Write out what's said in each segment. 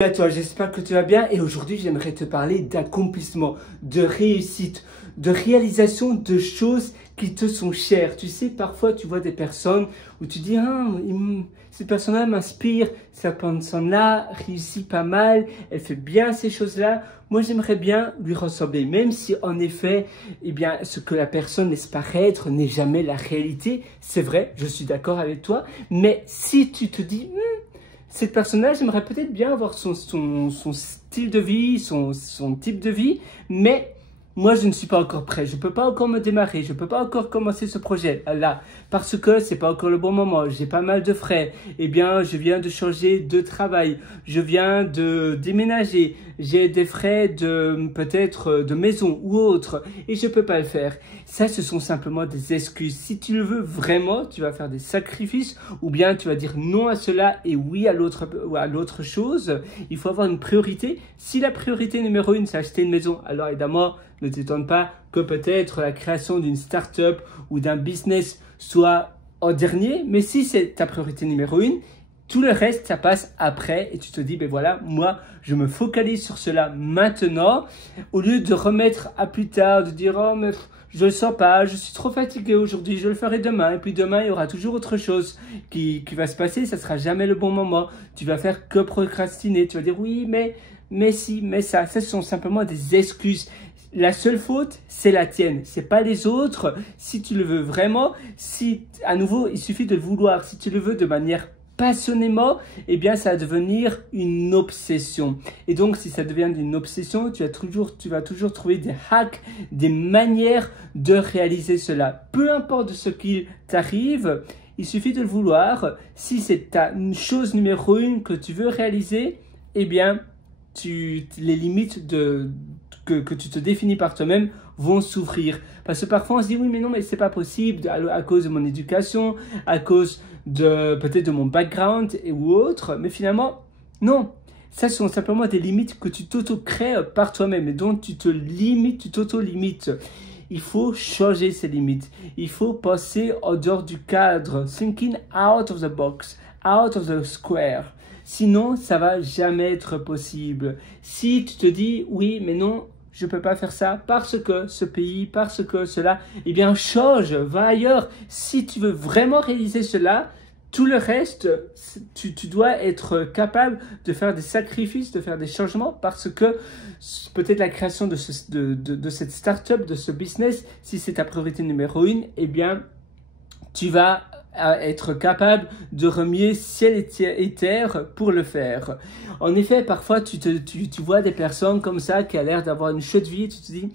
À toi, j'espère que tu vas bien et aujourd'hui j'aimerais te parler d'accomplissement, de réussite, de réalisation de choses qui te sont chères. Tu sais, parfois tu vois des personnes où tu dis cette personne-là m'inspire, cette personne-là réussit pas mal, elle fait bien ces choses-là. Moi j'aimerais bien lui ressembler, même si en effet, eh bien, ce que la personne laisse paraître n'est jamais la réalité. C'est vrai, je suis d'accord avec toi, mais si tu te dis cette personne-là, j'aimerais peut-être bien avoir son style de vie, son type de vie, mais moi, je ne suis pas encore prêt. Je ne peux pas encore me démarrer. Je ne peux pas encore commencer ce projet-là parce que c'est pas encore le bon moment. J'ai pas mal de frais. Eh bien, je viens de changer de travail. Je viens de déménager. J'ai des frais peut-être de maison ou autre et je peux pas le faire. Ça, ce sont simplement des excuses. Si tu le veux vraiment, tu vas faire des sacrifices ou bien tu vas dire non à cela et oui à l'autre chose. Il faut avoir une priorité. Si la priorité numéro 1, c'est acheter une maison, alors évidemment, ne t'étonne pas que peut-être la création d'une start-up ou d'un business soit en dernier. Mais si c'est ta priorité numéro 1, tout le reste, ça passe après et tu te dis, ben voilà, moi, je me focalise sur cela maintenant au lieu de remettre à plus tard, de dire, oh, mais je le sens pas, je suis trop fatigué aujourd'hui, je le ferai demain. Et puis demain, il y aura toujours autre chose qui va se passer, ça sera jamais le bon moment. Tu vas faire que procrastiner, tu vas dire, oui, mais si, mais ça. Ce sont simplement des excuses. La seule faute, c'est la tienne, c'est pas les autres. Si tu le veux vraiment, à nouveau, il suffit de le vouloir. Si tu le veux de manière passionnément, eh bien, ça va devenir une obsession. Et donc, si ça devient une obsession, tu vas toujours trouver des hacks, des manières de réaliser cela. Peu importe ce qu'il t'arrive, il suffit de le vouloir. Si c'est ta chose numéro 1 que tu veux réaliser, eh bien, les limites que tu te définis par toi-même vont s'ouvrir. Parce que parfois on se dit oui mais non mais c'est pas possible à cause de mon éducation, à cause peut-être de mon background ou autre. Mais finalement non, ça sont simplement des limites que tu t'auto-crées par toi-même et dont tu t'auto-limites. Il faut changer ces limites. Il faut passer en dehors du cadre. Thinking out of the box, out of the square. Sinon, ça va jamais être possible. Si tu te dis, oui, mais non, je peux pas faire ça parce que ce pays, parce que cela, eh bien, change, va ailleurs. Si tu veux vraiment réaliser cela, tout le reste, tu dois être capable de faire des sacrifices, de faire des changements parce que peut-être la création de cette start-up, de ce business, si c'est ta priorité numéro 1, eh bien, tu vas être capable de remuer ciel et terre pour le faire. En effet, parfois, tu vois des personnes comme ça qui a l'air d'avoir une chouette vie et tu te dis,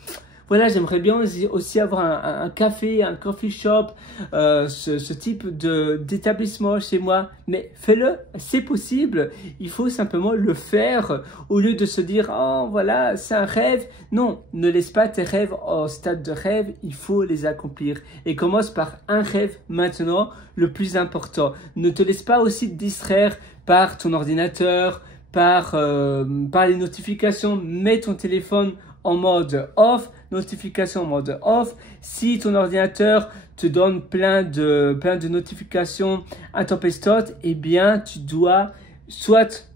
voilà, j'aimerais bien aussi avoir un café, un coffee shop, ce type d'établissement chez moi. Mais fais-le, c'est possible. Il faut simplement le faire au lieu de se dire, oh voilà, c'est un rêve. Non, ne laisse pas tes rêves au stade de rêve, il faut les accomplir. Et commence par un rêve maintenant, le plus important. Ne te laisse pas aussi te distraire par ton ordinateur, par les notifications. Mets ton téléphone en mode off, notification en mode off. Si ton ordinateur te donne plein de notifications intempestives, eh bien, tu dois soit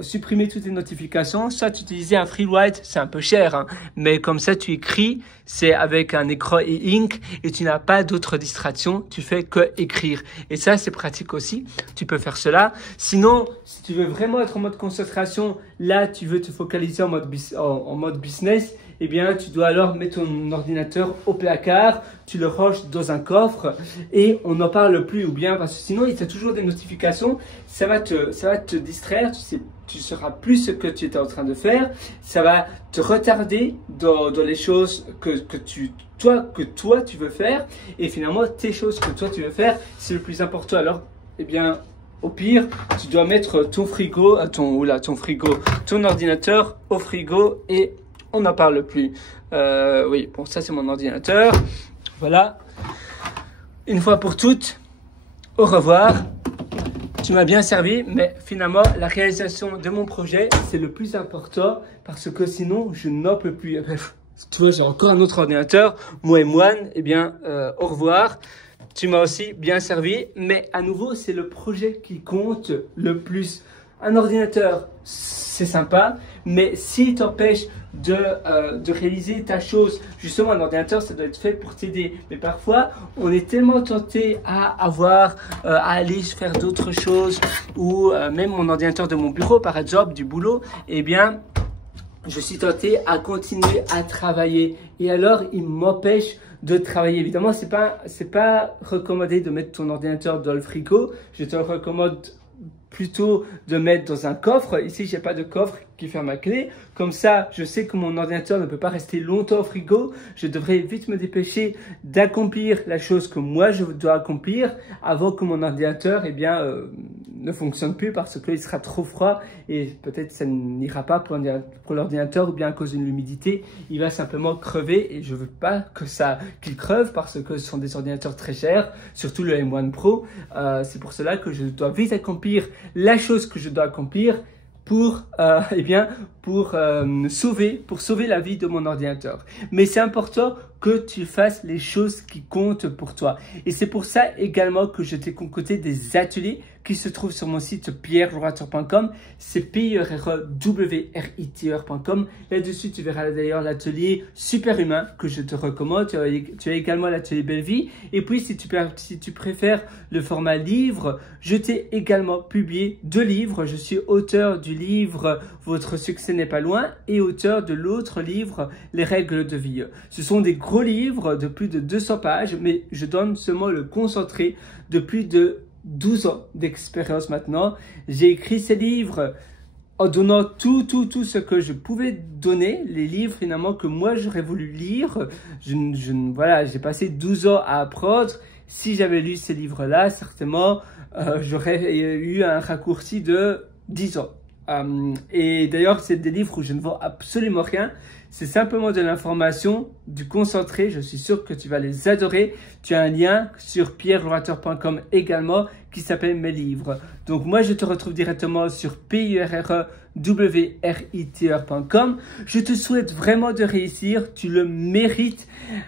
supprimer toutes les notifications, soit utiliser un free write, c'est un peu cher, hein, mais comme ça tu écris, c'est avec un écran et ink et tu n'as pas d'autres distractions, tu fais que écrire. Et ça c'est pratique aussi, tu peux faire cela. Sinon, si tu veux vraiment être en mode concentration, là tu veux te focaliser en mode business, eh bien, tu dois alors mettre ton ordinateur au placard, tu le ranges dans un coffre et on n'en parle plus. Ou bien, parce que sinon, il y a toujours des notifications, ça va te distraire, tu sauras plus ce que tu étais en train de faire, ça va te retarder dans les choses que toi tu veux faire. Et finalement, tes choses que toi tu veux faire, c'est le plus important. Alors, eh bien, au pire, tu dois mettre ton ordinateur au frigo et on n'en parle plus. Oui, bon, ça c'est mon ordinateur. Voilà. Une fois pour toutes, au revoir. Tu m'as bien servi, mais finalement, la réalisation de mon projet, c'est le plus important parce que sinon, je n'en peux plus. Tu vois, j'ai encore un autre ordinateur, moi et moine. Eh bien, au revoir. Tu m'as aussi bien servi, mais à nouveau, c'est le projet qui compte le plus. un ordinateur, c'est sympa, mais s'il t'empêche de réaliser ta chose, justement un ordinateur ça doit être fait pour t'aider, mais parfois on est tellement tenté à aller faire d'autres choses, ou même mon ordinateur de mon bureau par exemple, du boulot, eh bien je suis tenté à continuer à travailler et alors il m'empêche de travailler. Évidemment, c'est pas recommandé de mettre ton ordinateur dans le frigo. Je te recommande plutôt de mettre dans un coffre. Ici, j'ai pas de coffre qui ferme à clé. Comme ça, je sais que mon ordinateur ne peut pas rester longtemps au frigo. Je devrais vite me dépêcher d'accomplir la chose que moi je dois accomplir avant que mon ordinateur, ne fonctionne plus parce qu'il sera trop froid et peut-être ça n'ira pas pour l'ordinateur ou bien à cause de l'humidité, il va simplement crever et je veux pas qu'il creve parce que ce sont des ordinateurs très chers, surtout le M1 Pro. C'est pour cela que je dois vite accomplir la chose que je dois accomplir pour sauver la vie de mon ordinateur. Mais c'est important que tu fasses les choses qui comptent pour toi. Et c'est pour ça également que je t'ai concocté des ateliers qui se trouvent sur mon site pierrelorwater.com. C'est pierrelorwater.com. Là-dessus, tu verras d'ailleurs l'atelier Super Humain que je te recommande. Tu as également l'atelier Belle Vie. Et puis, si tu préfères le format livre, je t'ai également publié 2 livres. Je suis auteur du livre Votre succès n'est pas loin et auteur de l'autre livre Les règles de vie. Ce sont des gros livres de plus de 200 pages, mais je donne seulement le concentré de plus de 12 ans d'expérience maintenant. J'ai écrit ces livres en donnant tout ce que je pouvais donner, les livres finalement que moi j'aurais voulu lire. Voilà, j'ai passé 12 ans à apprendre. Si j'avais lu ces livres-là, certainement, j'aurais eu un raccourci de 10 ans. Et d'ailleurs, c'est des livres où je ne vends absolument rien. C'est simplement de l'information, du concentré. Je suis sûr que tu vas les adorer. Tu as un lien sur pierrelorwater.com également qui s'appelle Mes livres. Donc moi, je te retrouve directement sur pierrelorwater.com. Je te souhaite vraiment de réussir. Tu le mérites.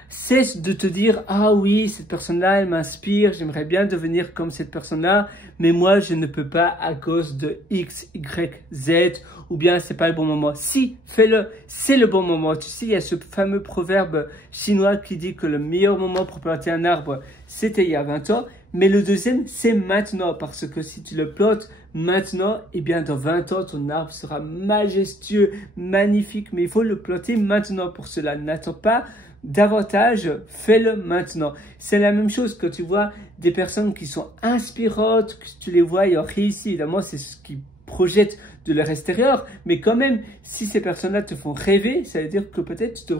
Cesse de te dire « Ah oui, cette personne-là, elle m'inspire. J'aimerais bien devenir comme cette personne-là. Mais moi, je ne peux pas à cause de X, Y, Z. » Ou bien c'est pas le bon moment. Si, fais-le, c'est le bon moment. Tu sais, il y a ce fameux proverbe chinois qui dit que le meilleur moment pour planter un arbre, c'était il y a 20 ans. Mais le deuxième, c'est maintenant. Parce que si tu le plantes maintenant, eh bien dans 20 ans, ton arbre sera majestueux, magnifique. Mais il faut le planter maintenant pour cela. N'attends pas davantage, fais-le maintenant. C'est la même chose que tu vois des personnes qui sont inspirantes, que tu les vois, ils ont réussi. Évidemment, c'est ce qui projette de leur extérieur, mais quand même, si ces personnes-là te font rêver, ça veut dire que peut-être tu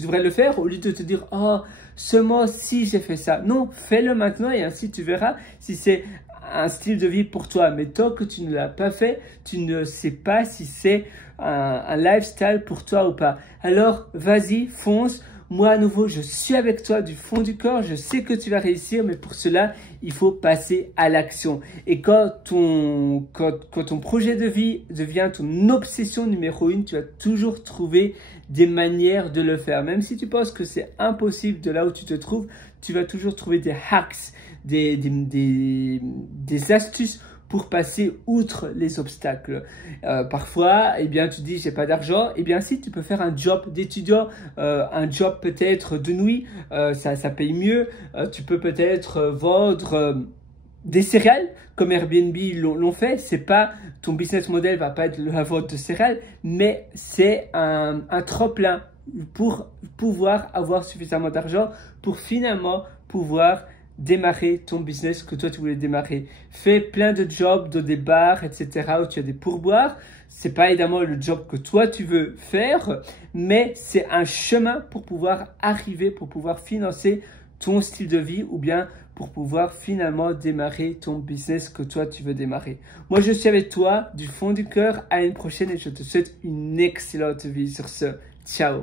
devrais le faire au lieu de te dire « Oh, seulement si j'ai fait ça ». Non, fais-le maintenant et ainsi tu verras si c'est un style de vie pour toi. Mais tant que tu ne l'as pas fait, tu ne sais pas si c'est un lifestyle pour toi ou pas. Alors, vas-y, fonce. Moi, à nouveau, je suis avec toi du fond du corps. Je sais que tu vas réussir, mais pour cela, il faut passer à l'action. Et quand ton projet de vie devient ton obsession numéro 1, tu vas toujours trouver des manières de le faire. Même si tu penses que c'est impossible de là où tu te trouves, tu vas toujours trouver des hacks, des astuces pour passer outre les obstacles. Parfois, eh bien, tu dis, j'ai pas d'argent. Eh bien, si tu peux faire un job d'étudiant, un job peut-être de nuit, ça paye mieux. Tu peux peut-être vendre des céréales, comme Airbnb l'ont fait. C'est pas, ton business model va pas être la vente de céréales, mais c'est un tremplin pour pouvoir avoir suffisamment d'argent pour finalement pouvoir démarrer ton business que toi tu voulais démarrer. Fais plein de jobs dans des bars, etc. où tu as des pourboires. C'est pas évidemment le job que toi tu veux faire, mais c'est un chemin pour pouvoir arriver, pour pouvoir financer ton style de vie ou bien pour pouvoir finalement démarrer ton business que toi tu veux démarrer. Moi je suis avec toi du fond du cœur. À une prochaine et je te souhaite une excellente vie sur ce. Ciao.